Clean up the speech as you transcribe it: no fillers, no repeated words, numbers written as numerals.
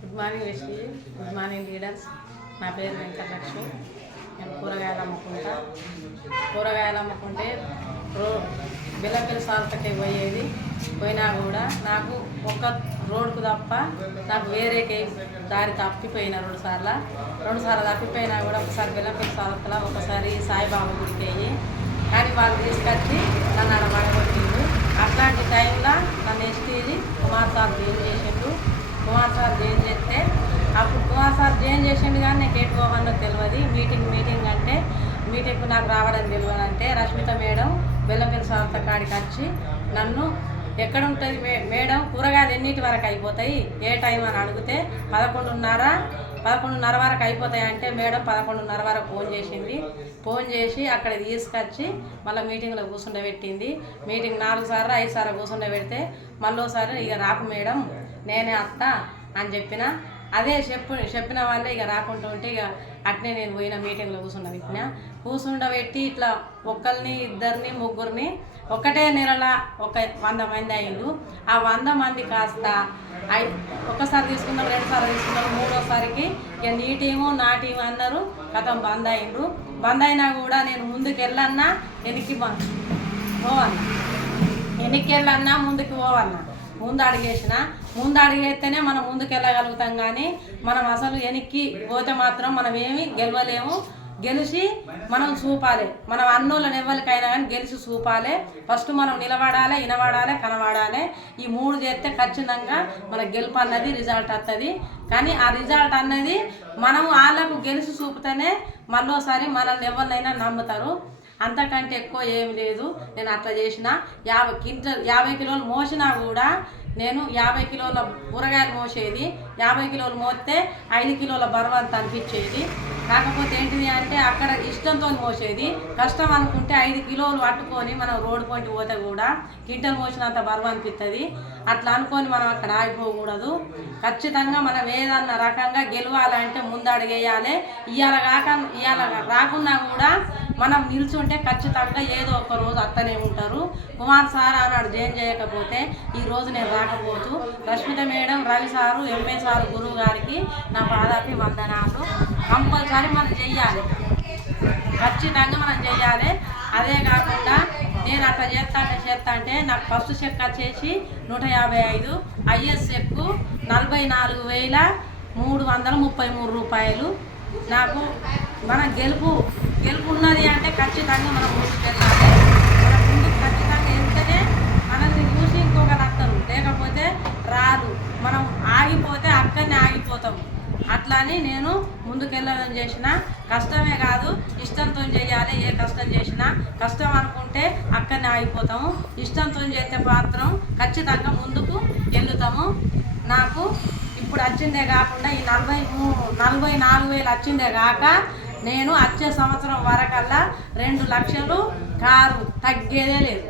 Good morning వెస్టీ, good morning leaders. నా పేరు వెంకటలక్ష్మి. నేను కూరగాయలు అమ్ముకుంటే బెల్లంపల్లి సార్తకి పోయినా కూడా నాకు ఒక్క రోడ్కు తప్ప నాకు వేరేకే దారి తప్పిపోయినా రెండు సార్లు తప్పిపోయినా కూడా ఒకసారి బెల్లంపల్లి సార్తలా, ఒకసారి సాయిబాబా గుడికి అయ్యి, కానీ వాళ్ళు తీసుకొచ్చి నన్ను అడగొట్టిండు. అట్లాంటి టైంలో నన్ను ఎస్టీది కుమార్ సార్ జాయిన్ చేసిండు. కుమార్ సార్ జాయిన్ చేస్తే అప్పుడు కుమార్ సార్ జాయిన్ చేసిండు, కానీ నాకు ఎటు పోవాలో తెలియదు. మీటింగ్ అంటే మీటింగ్కు నాకు రావడం తెలియదు. అంటే రష్మిత మేడం బెల్లంపల్లి సార్త కాడికి వచ్చి నన్ను ఎక్కడ ఉంటుంది మేడం, కూరగాయలు ఎన్నిటి వరకు అయిపోతాయి, ఏ టైం అని అడిగితే 11:30 వరకు అయిపోతాయి అంటే మేడం 11:30 వరకు ఫోన్ చేసి అక్కడ తీసుకొచ్చి మళ్ళీ మీటింగ్లో కూర్చుండబెట్టింది. మీటింగ్ 4 సార్లు 5 సార్లు కూర్చుండబెడితే మళ్ళీసారి ఇక రాకు మేడం, నేనే వస్తా అని అదే చెప్పిన వాళ్ళే ఇక రాకుండా ఉంటే ఇక అట్నే నేను పోయిన మీటింగ్లో కూర్చుండబెట్టి ఇట్లా ఒకరిని ఇద్దరిని ముగ్గురిని ఒకటే నెలల 100 మంది అయిండు. ఆ 100 మంది కాస్త ఒకసారి తీసుకున్నారు, 2 సార్లు తీసుకున్నారు, 3వసారికి ఇక నీ టీము నా టీము అన్నారు. కథం బంద్ అయిండ్రు. బంద్ అయినా కూడా నేను ముందుకు వెళ్ళన్నా వెనక్కి వెళ్ళన్నా ముందుకు పోవన్నా. ముందు అడిగేస్తేనే మనం ముందుకు వెళ్ళగలుగుతాం. కానీ మనం అసలు వెనక్కి పోతే మాత్రం మనం ఏమి గెలవలేము. గెలిచి మనం చూపాలి. మనం అన్నోళ్ళని ఎవరికైనా కానీ గెలిచి చూపాలి. ఫస్ట్ మనం నిలబడాలి, వినబడాలి, కనబడాలి. ఈ 3 చేస్తే ఖచ్చితంగా మన గెలుపు అన్నది రిజల్ట్ వస్తుంది. కానీ ఆ రిజల్ట్ అన్నది మనం వాళ్ళకు గెలిచి చూపితేనే మళ్ళీసారి మనల్ని ఎవరినైనా నమ్ముతారు. అంతకంటే ఎక్కువ ఏమి లేదు. నేను అట్లా చేసిన 50 కిలోలు మోసినా కూడా నేను 50 కిలోల కూరగాయలు మోసేది. 50 కిలోలు మోస్తే 5 కిలోల బరువు అంత అనిపించేది. కాకపోతే ఏంటిది అంటే అక్కడ ఇష్టంతో మోసేది. కష్టం అనుకుంటే 5 కిలోలు పట్టుకొని మనం రోడ్డు పొంటి పోతే కూడా కింటలు మోసినంత బరువు అనిపిస్తుంది. అట్లా అనుకొని మనం అక్కడ ఆగిపోకూడదు. ఖచ్చితంగా మనం ఏదన్నా రకంగా గెలవాలంటే ముందు అడిగేయాలి. ఇవాళ రాకున్నా కూడా మనం నిల్చుంటే ఖచ్చితంగా ఏదో ఒక రోజు అత్తనే ఉంటారు. కుమార్ సార్ ఆనాడు జాయిన్ చేయకపోతే ఈరోజు నేను రాకపోతూ. Rashmita madam, Ravi sir, MA sir, గురువు గారికి నా పాదాపి వందనాలు. కంపల్సరీ మనం చెయ్యాలి, ఖచ్చితంగా మనం చెయ్యాలి. అదే కాకుండా నేను అట్లా చేస్తా అంటే నాకు ఫస్ట్ చెక్ వచ్చేసి 155, ఐఎస్ చెక్ 44,333 రూపాయలు. నాకు మన గెలుపు ఉన్నది అంటే ఖచ్చితంగా మనం ముందుకు వెళ్ళాలి. మనం ముందుకు ఖచ్చితంగా వెళ్తేనే మనల్ని చూసి ఇంకొకరు వస్తారు, లేకపోతే రాదు. మనం ఆగిపోతే అక్కడనే ఆగిపోతాము. అట్లా అని నేను ముందుకెళ్ళడం చేసిన. కష్టమే కాదు, ఇష్టంతో చేయాలి. ఏ కష్టం చేసినా కష్టం అనుకుంటే అక్కడనే ఆగిపోతాము. ఇష్టంతో చేస్తే మాత్రం ఖచ్చితంగా ముందుకు వెళ్తాము. నాకు ఇప్పుడు వచ్చిందే కాకుండా ఈ 44,000 వచ్చిందే కాక నేను వచ్చే సంవత్సరం వరకల్లా 2 లక్షలు కారు తగ్గేదే లేదు.